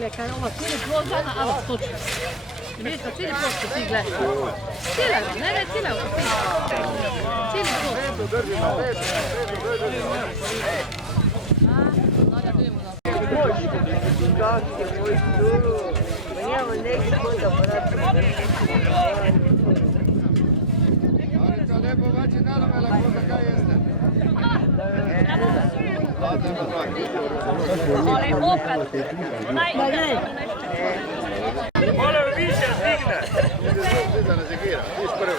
Neka ova cijeli pločana, ali točno. Vidite, cijeli ploč ti gledaj. Cijela, ne, cijela. Cijeli ploč. Lijepo vaći nadomela koga kaj jeste. Ali opet, Malo više stigne. Da ne zigira, viš prvo.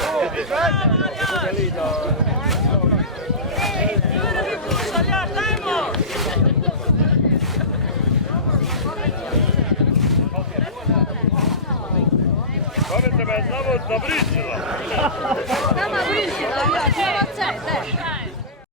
Pamete me zavod za Brišila. nama bliži, da je,